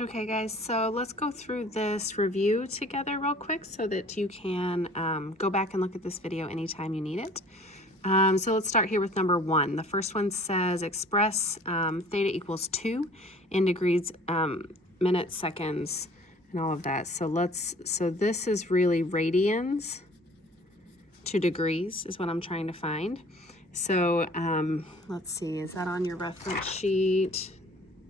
Okay guys, so let's go through this review together real quick so that you can go back and look at this video anytime you need it. So let's start here with number 1. The first one says express theta equals 2 in degrees, minutes, seconds, and all of that. So this is really radians to degrees is what I'm trying to find. So let's see, is that on your reference sheet?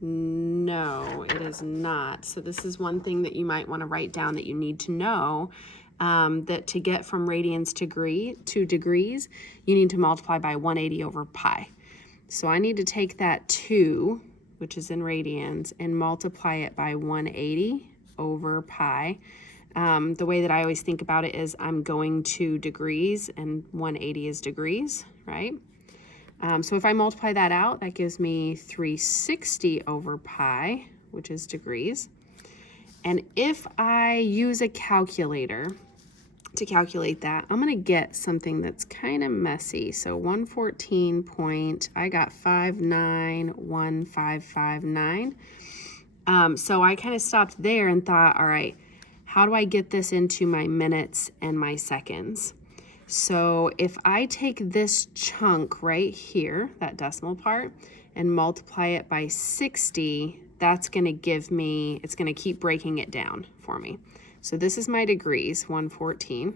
No, it is not. So this is one thing that you might want to write down that you need to know, that to get from radians to degrees, you need to multiply by 180 over pi. So I need to take that 2, which is in radians, and multiply it by 180 over pi. The way that I always think about it is I'm going to degrees, and 180 is degrees, right? So if I multiply that out, that gives me 360 over pi, which is degrees. And if I use a calculator to calculate that, I'm going to get something that's kind of messy. So 114 point, I got 591559. So I kind of stopped there and thought, all right, how do I get this into my minutes and my seconds? So if I take this chunk right here, that decimal part, and multiply it by 60, that's going to give me, it's going to keep breaking it down for me. So this is my degrees, 114.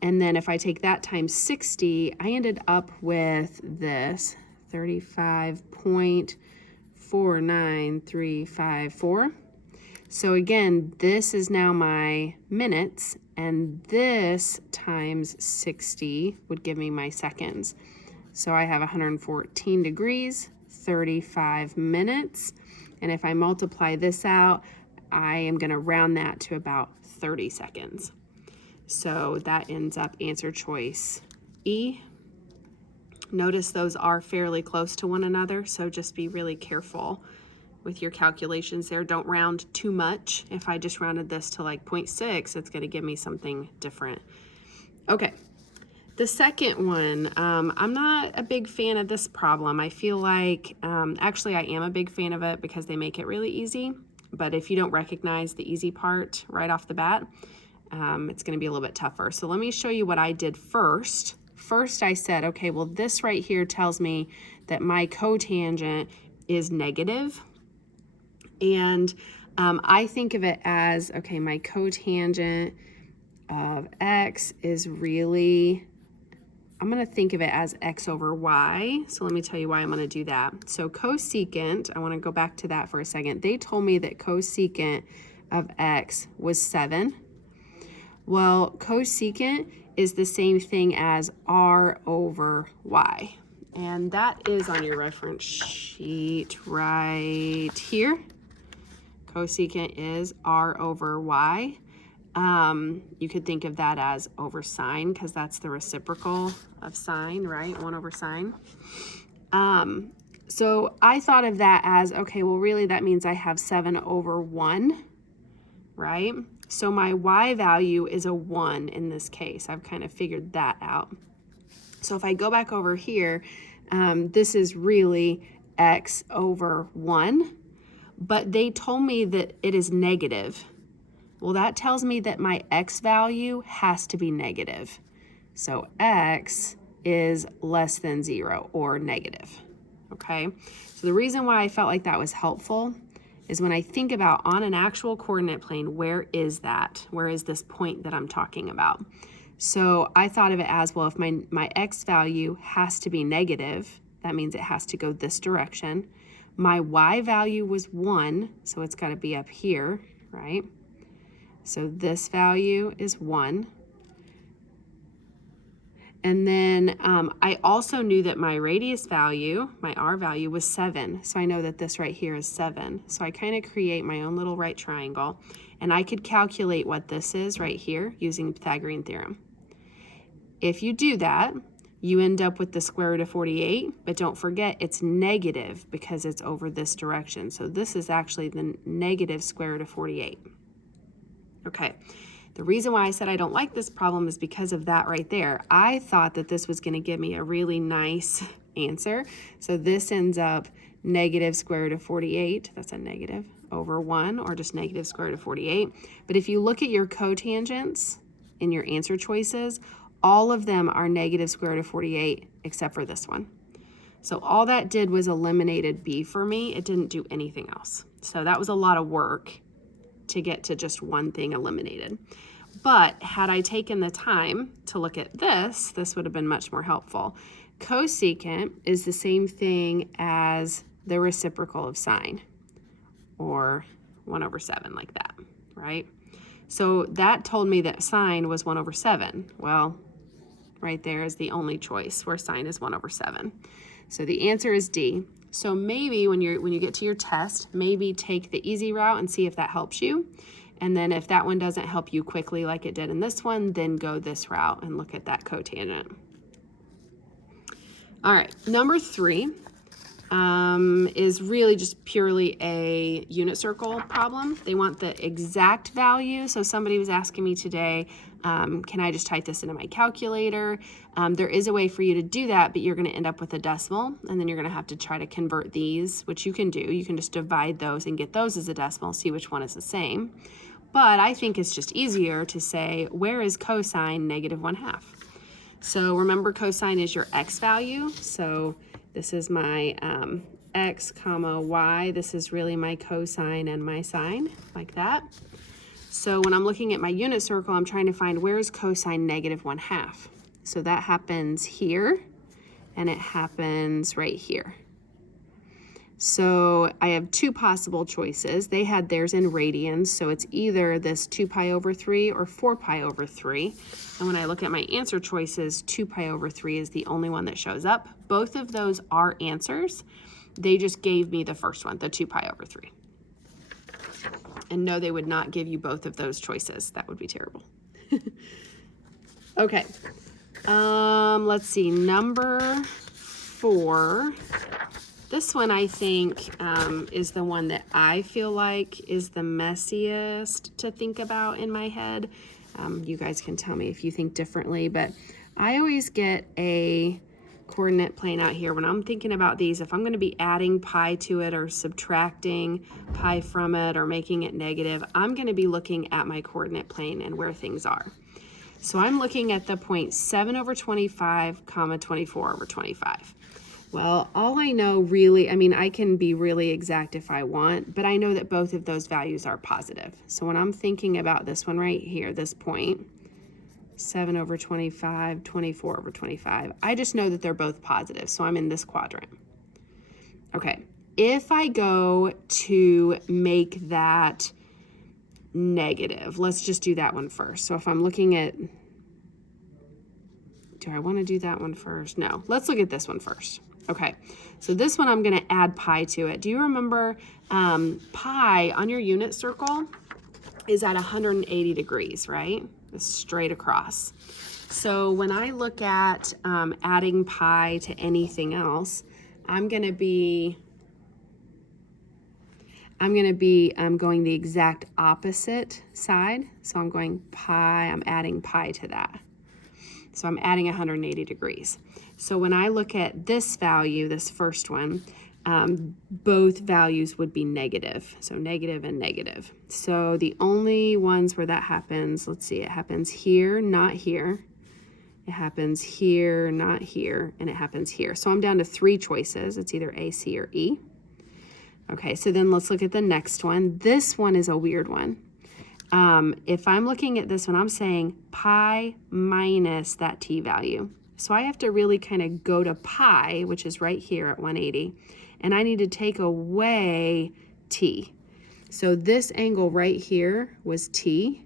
And then if I take that times 60, I ended up with this 35.49354. So again, this is now my minutes, and this times 60 would give me my seconds. So I have 114 degrees, 35 minutes, and if I multiply this out, I am going to round that to about 30 seconds. So that ends up answer choice E. Notice those are fairly close to one another, so just be really careful with your calculations there. Don't round too much. If I just rounded this to like 0.6, it's going to give me something different. Okay, the second one, I'm not a big fan of this problem. I feel like, actually I am a big fan of it because they make it really easy, but if you don't recognize the easy part right off the bat, it's going to be a little bit tougher. So let me show you what I did first. First I said, okay, well this right here tells me that my cotangent is negative. And I think of it as, okay, my cotangent of x is really, I'm going to think of it as x over y. So let me tell you why I'm going to do that. So cosecant, I want to go back to that for a second. They told me that cosecant of x was 7. Well, cosecant is the same thing as r over y. And that is on your reference sheet right here. Cosecant is r over y. You could think of that as over sine because that's the reciprocal of sine, right? 1 over sine. So I thought of that as, okay, well really that means I have 7 over 1, right? So my y value is a 1 in this case. I've kind of figured that out. So if I go back over here, this is really x over 1. But they told me that it is negative. Well, that tells me that my x value has to be negative. So x is less than 0 or negative, okay? So the reason why I felt like that was helpful is when I think about on an actual coordinate plane, where is that? Where is this point that I'm talking about? So I thought of it as, well, if my x value has to be negative, that means it has to go this direction. My y value was 1, so it's got to be up here, right? So this value is 1. And then I also knew that my radius value, my r value, was 7. So I know that this right here is 7. So I kind of create my own little right triangle. And I could calculate what this is right here using the Pythagorean theorem. If you do that, you end up with the square root of 48, but don't forget it's negative because it's over this direction. So this is actually the negative square root of 48. Okay, the reason why I said I don't like this problem is because of that right there. I thought that this was going to give me a really nice answer. So this ends up negative square root of 48, that's a negative, over 1, or just negative square root of 48. But if you look at your cotangents in your answer choices, all of them are negative square root of 48 except for this one. So all that did was eliminated b for me. It didn't do anything else. So that was a lot of work to get to just one thing eliminated. But had I taken the time to look at this would have been much more helpful. Cosecant is the same thing as the reciprocal of sine, or 1 over 7, like that, right? So that told me that sine was 1 over 7. Well, right there is the only choice where sine is 1 over 7. So the answer is D. So maybe when you get to your test, maybe take the easy route and see if that helps you. And then if that one doesn't help you quickly like it did in this one, then go this route and look at that cotangent. All right, number 3 is really just purely a unit circle problem. They want the exact value. So somebody was asking me today, can I just type this into my calculator? There is a way for you to do that, but you're going to end up with a decimal, and then you're going to have to try to convert these, which you can do. You can just divide those and get those as a decimal, see which one is the same. But I think it's just easier to say, where is cosine negative 1/2? So remember, cosine is your x value. So this is my x comma y. This is really my cosine and my sine, like that. So when I'm looking at my unit circle, I'm trying to find where is cosine negative 1/2. So that happens here, and it happens right here. So I have 2 possible choices. They had theirs in radians, so it's either this 2 pi over 3 or 4 pi over 3. And when I look at my answer choices, 2 pi over 3 is the only one that shows up. Both of those are answers. They just gave me the first one, the 2 pi over 3. And no, they would not give you both of those choices. That would be terrible. Okay. Let's see, number 4. This one, I think, is the one that I feel like is the messiest to think about in my head. You guys can tell me if you think differently, but I always get a coordinate plane out here when I'm thinking about these. If I'm going to be adding pi to it or subtracting pi from it or making it negative, I'm going to be looking at my coordinate plane and where things are. So I'm looking at the point 7 over 25, comma 24 over 25. Well, all I know really, I mean, I can be really exact if I want, but I know that both of those values are positive. So when I'm thinking about this one right here, this point, 7 over 25, 24 over 25, I just know that they're both positive, so I'm in this quadrant. Okay, if I go to make that negative, let's just do that one first. So if I'm looking at, do I want to do that one first? No, let's look at this one first. Okay, so this one I'm going to add pi to it. Do you remember pi on your unit circle is at 180 degrees, right? It's straight across. So when I look at adding pi to anything else, I'm going to be going the exact opposite side. So I'm going pi, I'm adding pi to that. So I'm adding 180 degrees. So when I look at this value, this first one, both values would be negative. So negative and negative. So the only ones where that happens, let's see, it happens here, not here. It happens here, not here, and it happens here. So I'm down to 3 choices. It's either A, C, or E. Okay, so then let's look at the next one. This one is a weird one. If I'm looking at this one, I'm saying pi minus that t value. So I have to really kind of go to pi, which is right here at 180, and I need to take away t. So this angle right here was t.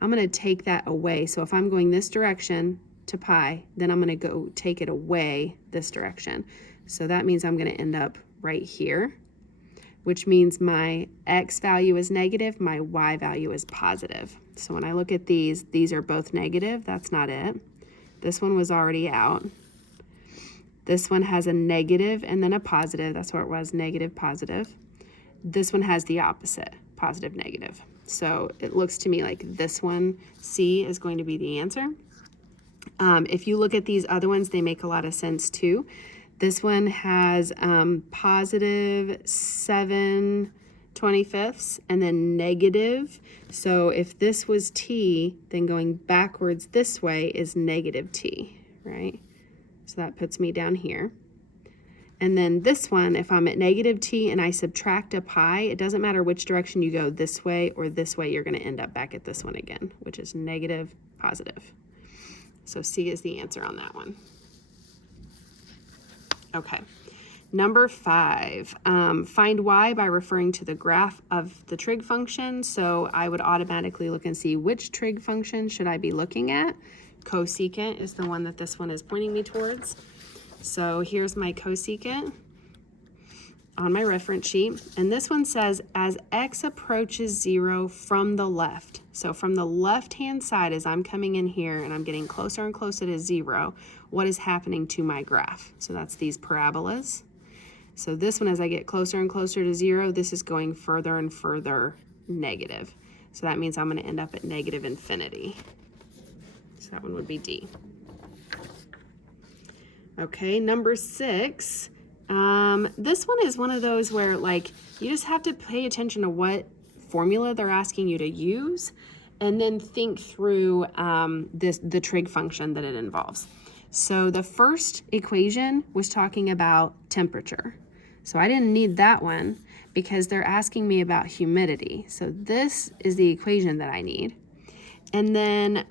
I'm going to take that away. So if I'm going this direction to pi, then I'm going to go take it away this direction. So that means I'm going to end up right here, which means my x value is negative, my y value is positive. So when I look at these are both negative. That's not it. This one was already out. This one has a negative and then a positive. That's where it was, negative, positive. This one has the opposite, positive, negative. So it looks to me like this one, C, is going to be the answer. If you look at these other ones, they make a lot of sense too. This one has positive 7/25 and then negative. So if this was t, then going backwards this way is negative t, right? So that puts me down here. And then this one, if I'm at negative t and I subtract a pi, it doesn't matter which direction you go, this way or this way, you're going to end up back at this one again, which is negative, positive. So C is the answer on that one. Okay. Number 5, find y by referring to the graph of the trig function. So I would automatically look and see which trig function should I be looking at. Cosecant is the one that this one is pointing me towards. So here's my cosecant on my reference sheet. And this one says, as x approaches 0 from the left. So from the left-hand side, as I'm coming in here and I'm getting closer and closer to 0, what is happening to my graph? So that's these parabolas. So this one, as I get closer and closer to 0, this is going further and further negative. So that means I'm going to end up at negative infinity. So that one would be D. Okay, number 6. This one is one of those where, like, you just have to pay attention to what formula they're asking you to use and then think through the trig function that it involves. So the first equation was talking about temperature. So I didn't need that one because they're asking me about humidity. So this is the equation that I need. And then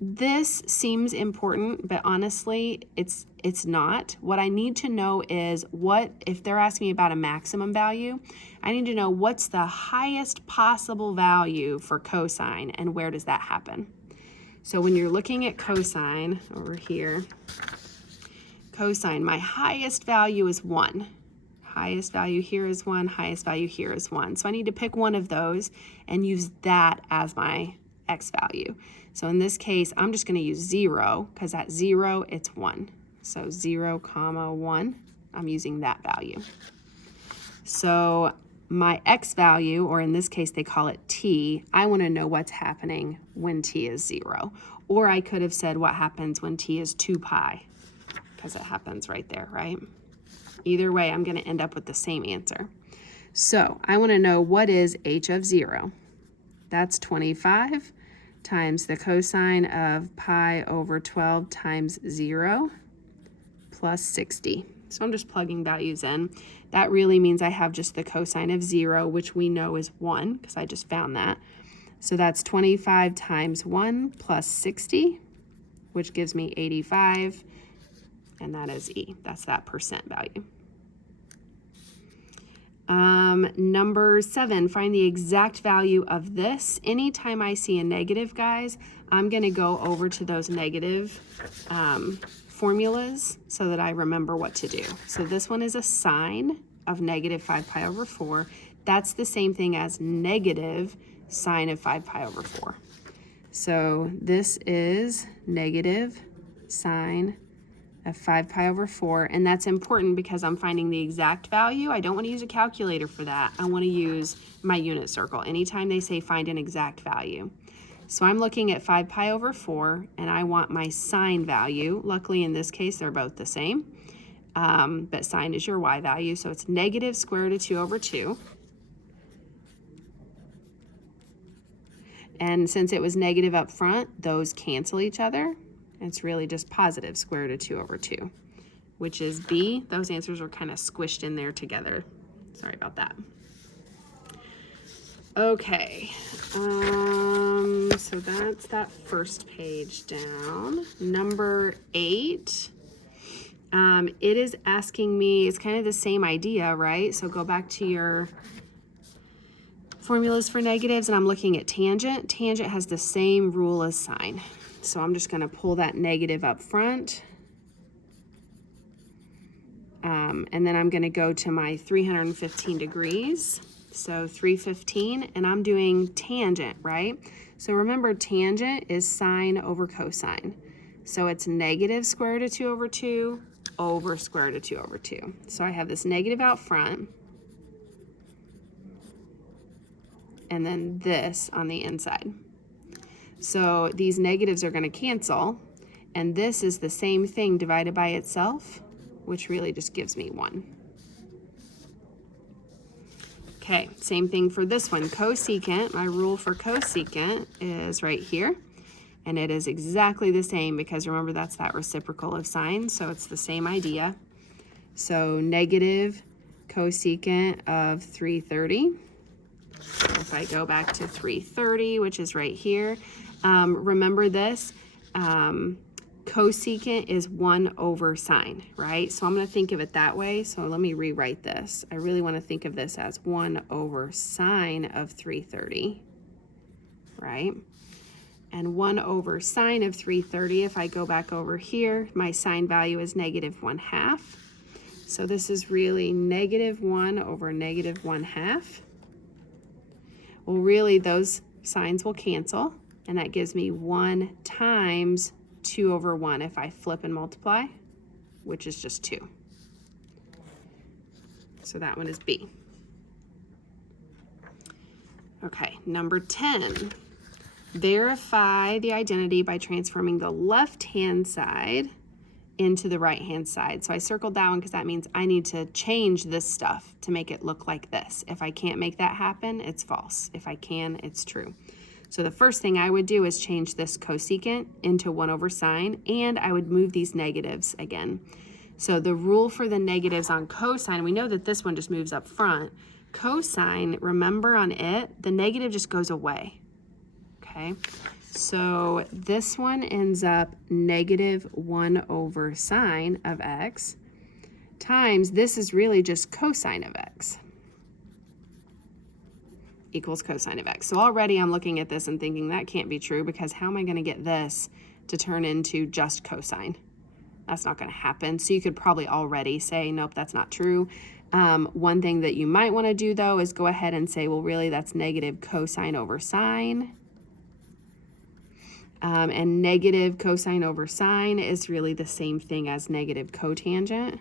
this seems important, but honestly, it's not. What I need to know is if they're asking me about a maximum value, I need to know what's the highest possible value for cosine and where does that happen. So when you're looking at cosine over here, cosine, my highest value is 1. Highest value here is 1, highest value here is 1. So I need to pick one of those and use that as my x value. So in this case, I'm just going to use 0 because at 0, it's 1. So 0, 1, I'm using that value. So my x value, or in this case, they call it t, I want to know what's happening when t is 0. Or I could have said what happens when t is 2 pi, because it happens right there, right? Either way, I'm going to end up with the same answer. So I want to know what is h of 0. That's 25 times the cosine of pi over 12 times 0 plus 60. So I'm just plugging values in. That really means I have just the cosine of 0, which we know is 1 because I just found that. So that's 25 times 1 plus 60, which gives me 85, and that is E. That's that percent value. Number 7, find the exact value of this. Anytime I see a negative, guys, I'm going to go over to those negative formulas so that I remember what to do. So this one is a sine of negative 5 pi over 4. That's the same thing as negative sine of 5 pi over 4. So this is negative sine of 5 pi over 4, and that's important because I'm finding the exact value. I don't want to use a calculator for that. I want to use my unit circle anytime they say find an exact value. So I'm looking at 5 pi over 4, and I want my sine value. Luckily, in this case, they're both the same, but sine is your y value, so it's negative square root of 2 over 2. And since it was negative up front, those cancel each other. It's really just positive square root of 2 over 2, which is B. Those answers are kind of squished in there together. Sorry about that. Okay, so that's that first page down. Number 8, it is asking me, it's kind of the same idea, right? So go back to your formulas for negatives, and I'm looking at tangent. Tangent has the same rule as sine. So I'm just going to pull that negative up front. And then I'm going to go to my 315 degrees. So 315, and I'm doing tangent, right? So remember, tangent is sine over cosine. So it's negative square root of 2 over 2 over square root of 2 over 2. So I have this negative out front, and then this on the inside. So these negatives are going to cancel, and this is the same thing divided by itself, which really just gives me 1. Okay, same thing for this one. Cosecant, my rule for cosecant is right here. And it is exactly the same because remember that's that reciprocal of sine, so it's the same idea. So negative cosecant of 330. If I go back to 330, which is right here, remember this, cosecant is 1 over sine, right? So I'm going to think of it that way. So let me rewrite this. I really want to think of this as 1 over sine of 330, right? And 1 over sine of 330, if I go back over here, my sine value is negative 1/2. So this is really negative 1 over negative 1/2. Well, really, those signs will cancel, and that gives me 1 times 2 over 1 if I flip and multiply, which is just 2. So that one is B. Okay, number 10. Verify the identity by transforming the left-hand side into the right-hand side. So I circled that one because that means I need to change this stuff to make it look like this. If I can't make that happen, it's false. If I can, it's true. So the first thing I would do is change this cosecant into 1 over sine, and I would move these negatives again. So the rule for the negatives on cosine, we know that this one just moves up front. Cosine, remember on it, the negative just goes away. Okay, so this one ends up negative 1 over sine of x times, this is really just cosine of x equals cosine of x. So already I'm looking at this and thinking that can't be true because how am I going to get this to turn into just cosine? That's not going to happen. So you could probably already say, nope, that's not true. One thing that you might want to do though is go ahead and say, well, really that's negative cosine over sine. And negative cosine over sine is really the same thing as negative cotangent,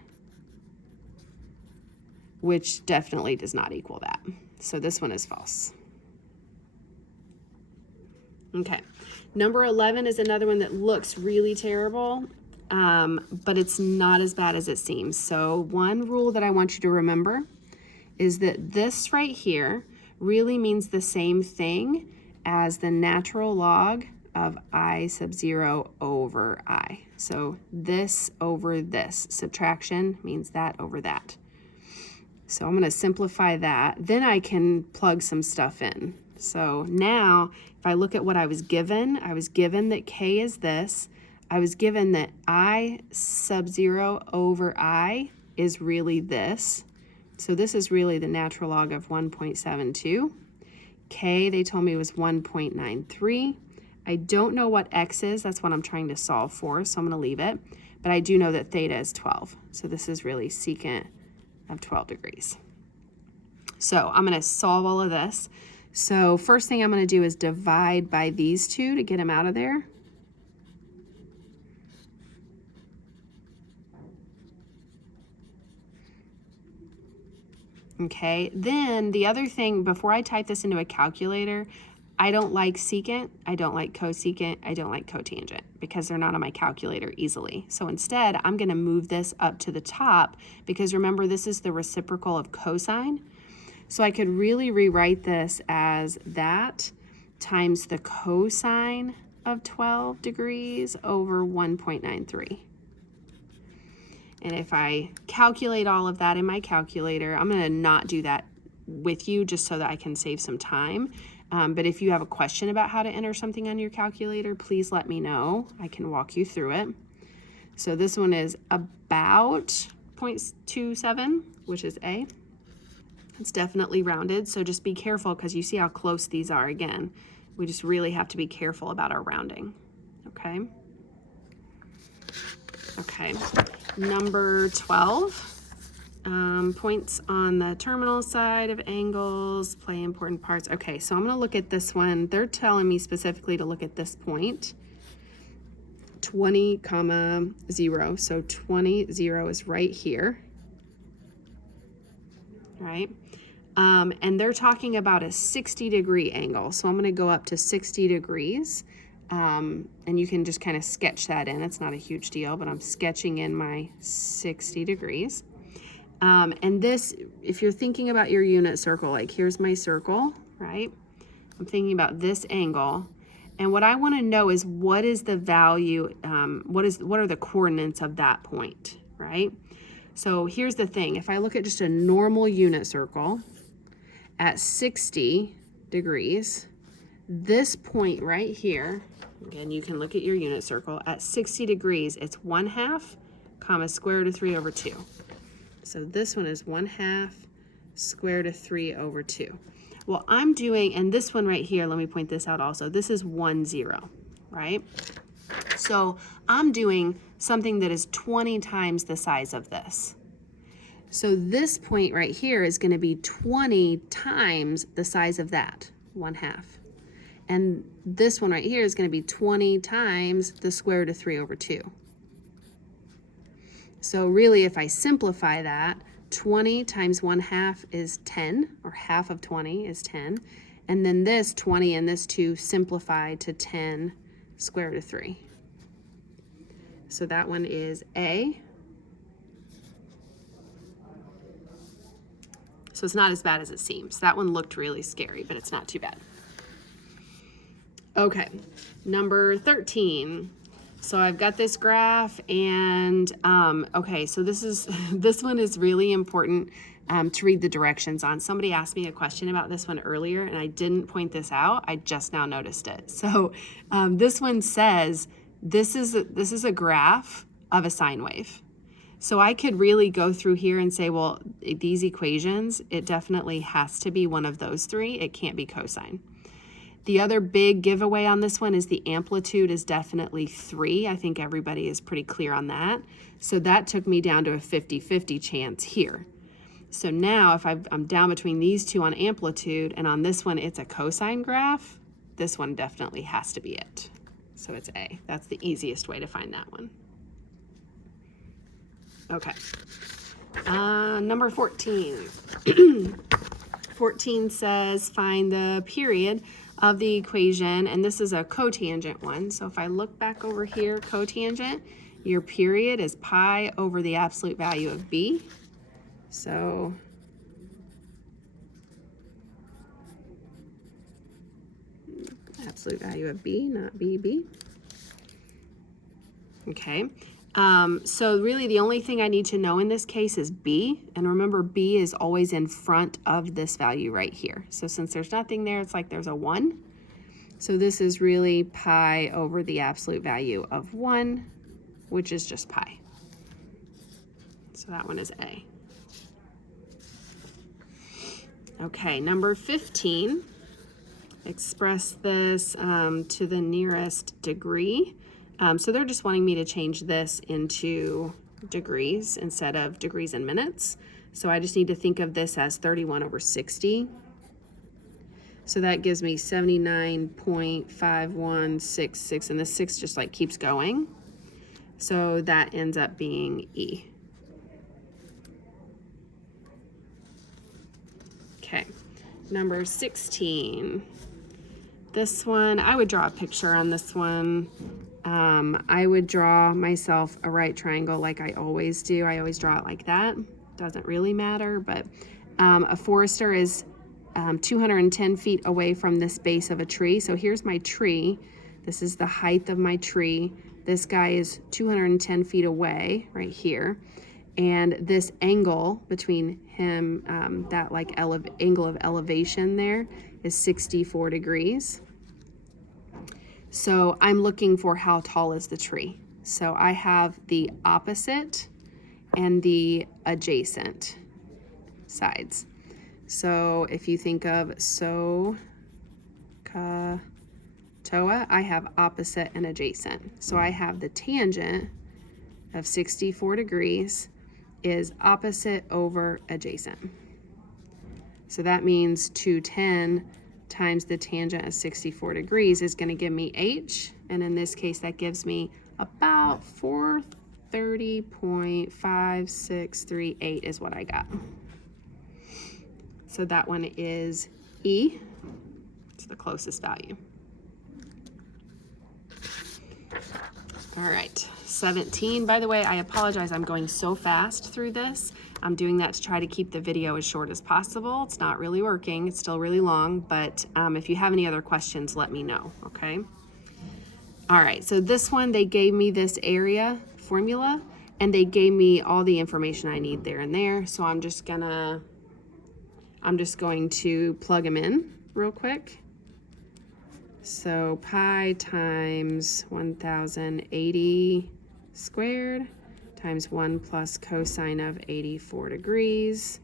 which definitely does not equal that. So this one is false. Okay, number 11 is another one that looks really terrible, but it's not as bad as it seems. So one rule that I want you to remember is that this right here really means the same thing as the natural log of I sub 0 over I. So this over this. Subtraction means that over that. So I'm going to simplify that. Then I can plug some stuff in. So now if I look at what I was given that K is this. I was given that I sub 0 over I is really this. So this is really the natural log of 1.72. K, they told me was 1.93. I don't know what X is. That's what I'm trying to solve for, so I'm going to leave it. But I do know that theta is 12. So this is really secant of 12 degrees. So I'm going to solve all of this. So first thing I'm going to do is divide by these two to get them out of there. Okay, then the other thing, before I type this into a calculator, I don't like secant, I don't like cosecant, I don't like cotangent because they're not on my calculator easily. So instead, I'm going to move this up to the top because remember, this is the reciprocal of cosine. So I could really rewrite this as that times the cosine of 12 degrees over 1.93. And if I calculate all of that in my calculator, I'm going to not do that with you just so that I can save some time. But if you have a question about how to enter something on your calculator, please let me know. I can walk you through it. So this one is about 0.27, which is A. It's definitely rounded, so just be careful because you see how close these are again. We just really have to be careful about our rounding, okay? Okay, number 12, points on the terminal side of angles play important parts. Okay, so I'm going to look at this one. They're telling me specifically to look at this point, 20, 0. So 20, 0 is right here, right? And they're talking about a 60-degree angle. So I'm going to go up to 60 degrees. And you can just kind of sketch that in. It's not a huge deal, but I'm sketching in my 60 degrees. And this, if you're thinking about your unit circle, like here's my circle, right? I'm thinking about this angle. And what I want to know is what is the value, what are the coordinates of that point, right? So here's the thing. If I look at just a normal unit circle at 60 degrees, this point right here, again, you can look at your unit circle, at 60 degrees, it's 1/2, comma, square root of 3 over 2. So this one is 1/2 square root of 3 over 2. Well, I'm doing, and this one right here, let me point this out also, this is 1, 0, right? So I'm doing something that is 20 times the size of this. So this point right here is going to be 20 times the size of that, 1/2. And this one right here is going to be 20 times the square root of 3 over 2. So really, if I simplify that, 20 times 1/2 is 10, or half of 20 is 10. And then this 20 and this 2 simplify to 10 square root of 3. So that one is A. So it's not as bad as it seems. That one looked really scary, but it's not too bad. Okay, number 13. So I've got this graph, and okay, so this one is really important to read the directions on. Somebody asked me a question about this one earlier, and I didn't point this out. I just now noticed it. So this one says this is a graph of a sine wave. So I could really go through here and say, well, these equations, it definitely has to be one of those three. It can't be cosine. The other big giveaway on this one is the amplitude is definitely 3. I think everybody is pretty clear on that. So that took me down to a 50-50 chance here. So now if I'm down between these two on amplitude, and on this one it's a cosine graph, this one definitely has to be it. So it's A. That's the easiest way to find that one. Okay. Number 14. 14 says find the period of the equation, and this is a cotangent one. So if I look back over here, cotangent, your period is pi over the absolute value of b. So absolute value of b, not bb. Okay. So really the only thing I need to know in this case is b, and remember b is always in front of this value right here. So since there's nothing there, it's like there's a 1. So this is really pi over the absolute value of 1, which is just pi. So that one is A. Okay, number 15, express this to the nearest degree. So they're just wanting me to change this into degrees instead of degrees and minutes. So I just need to think of this as 31 over 60. So that gives me 79.5166, and the 6 just like keeps going. So that ends up being E. Okay, number 16. This one, I would draw a picture on this one. I would draw myself a right triangle like I always do. I always draw it like that. Doesn't really matter, but a forester is 210 feet away from this base of a tree. So here's my tree. This is the height of my tree. This guy is 210 feet away right here. And this angle between him, that like angle of elevation there is 64 degrees. So I'm looking for how tall is the tree. So I have the opposite and the adjacent sides. So if you think of SOHCAHTOA, I have opposite and adjacent. So I have the tangent of 64 degrees is opposite over adjacent. So that means 210 times the tangent of 64 degrees is going to give me h, and in this case that gives me about 430.5638 is what I got. So that one is E. It's the closest value. All right, 17. By the way, I apologize. I'm going so fast through this. I'm doing that to try to keep the video as short as possible. It's not really working. It's still really long, but if you have any other questions, let me know, okay? All right, so this one, they gave me this area formula, and they gave me all the information I need there and there. So I'm just going to plug them in real quick. So pi times 1080 squared times 1 plus cosine of 84 degrees.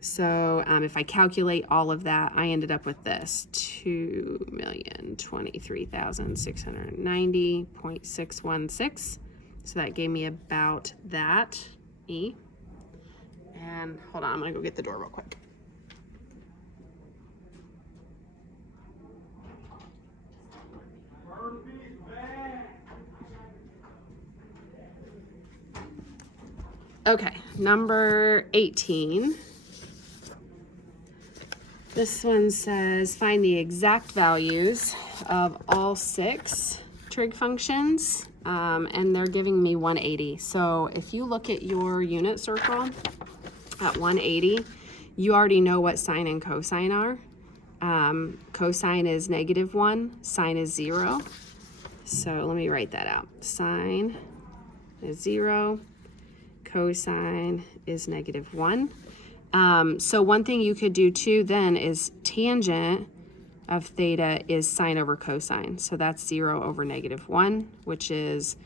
So if I calculate all of that, I ended up with this, 2,023,690.616. So that gave me about that, E. And hold on, I'm gonna go get the door real quick. Okay, number 18. This one says find the exact values of all 6 trig functions, and they're giving me 180. So if you look at your unit circle at 180, you already know what sine and cosine are. Cosine is -1, sine is 0. So let me write that out. Sine is 0. Cosine is -1. So one thing you could do too then is tangent of theta is sine over cosine. So that's 0 over -1, which is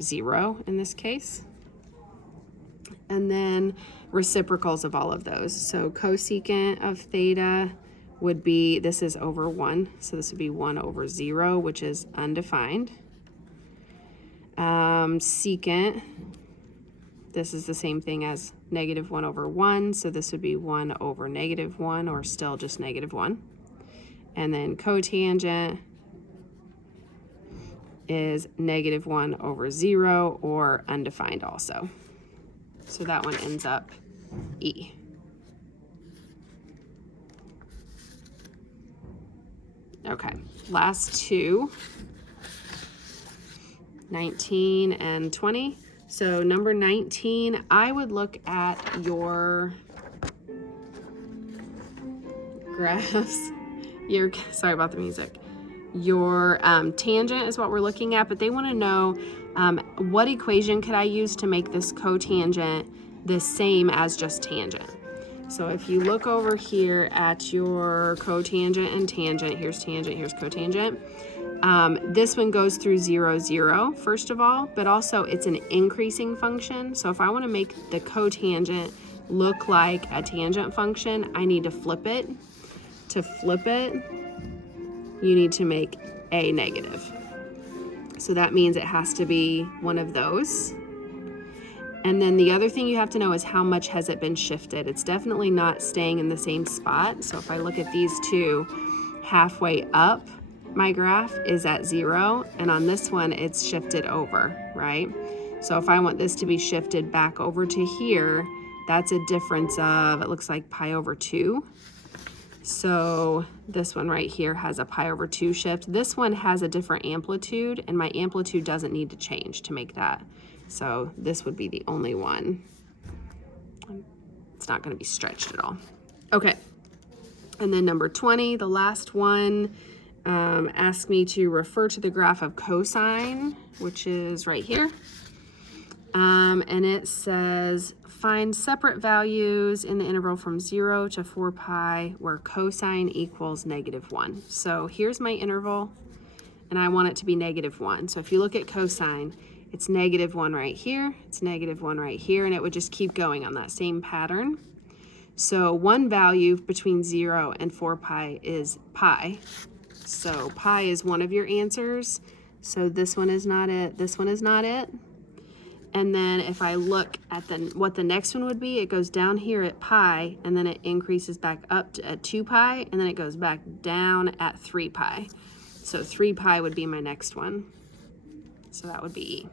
0 in this case. And then reciprocals of all of those. So cosecant of theta would be, this is over 1. So this would be 1 over 0, which is undefined. Secant, this is the same thing as -1 over 1, so this would be 1 over -1, or still just -1. And then cotangent is -1 over 0, or undefined also. So that one ends up E. Okay, last two, 19 and 20. So number 19, I would look at your graphs, sorry about the music. Your tangent is what we're looking at, but they want to know what equation could I use to make this cotangent the same as just tangent. So if you look over here at your cotangent and tangent, here's cotangent. This one goes through 0, 0, first of all, but also it's an increasing function. So if I want to make the cotangent look like a tangent function, I need to flip it. To flip it, you need to make a negative. So that means it has to be one of those. And then the other thing you have to know is how much has it been shifted. It's definitely not staying in the same spot. So if I look at these two, halfway up, my graph is at 0, and on this one it's shifted over, right? So if I want this to be shifted back over to here, that's a difference of, it looks like pi over 2. So this one right here has a pi over 2 shift. This one has a different amplitude, and my amplitude doesn't need to change to make that. So this would be the only one. It's not going to be stretched at all. Okay, and then number 20, the last one, ask me to refer to the graph of cosine, which is right here. And it says, find separate values in the interval from 0 to 4 pi where cosine equals -1. So here's my interval, and I want it to be -1. So if you look at cosine, it's -1 right here, it's -1 right here, and it would just keep going on that same pattern. So one value between 0 and 4 pi is pi. So pi is one of your answers. So this one is not it, this one is not it. And then if I look at what the next one would be, it goes down here at pi, and then it increases back up at 2 pi, and then it goes back down at 3 pi. So 3 pi would be my next one. So that would be E.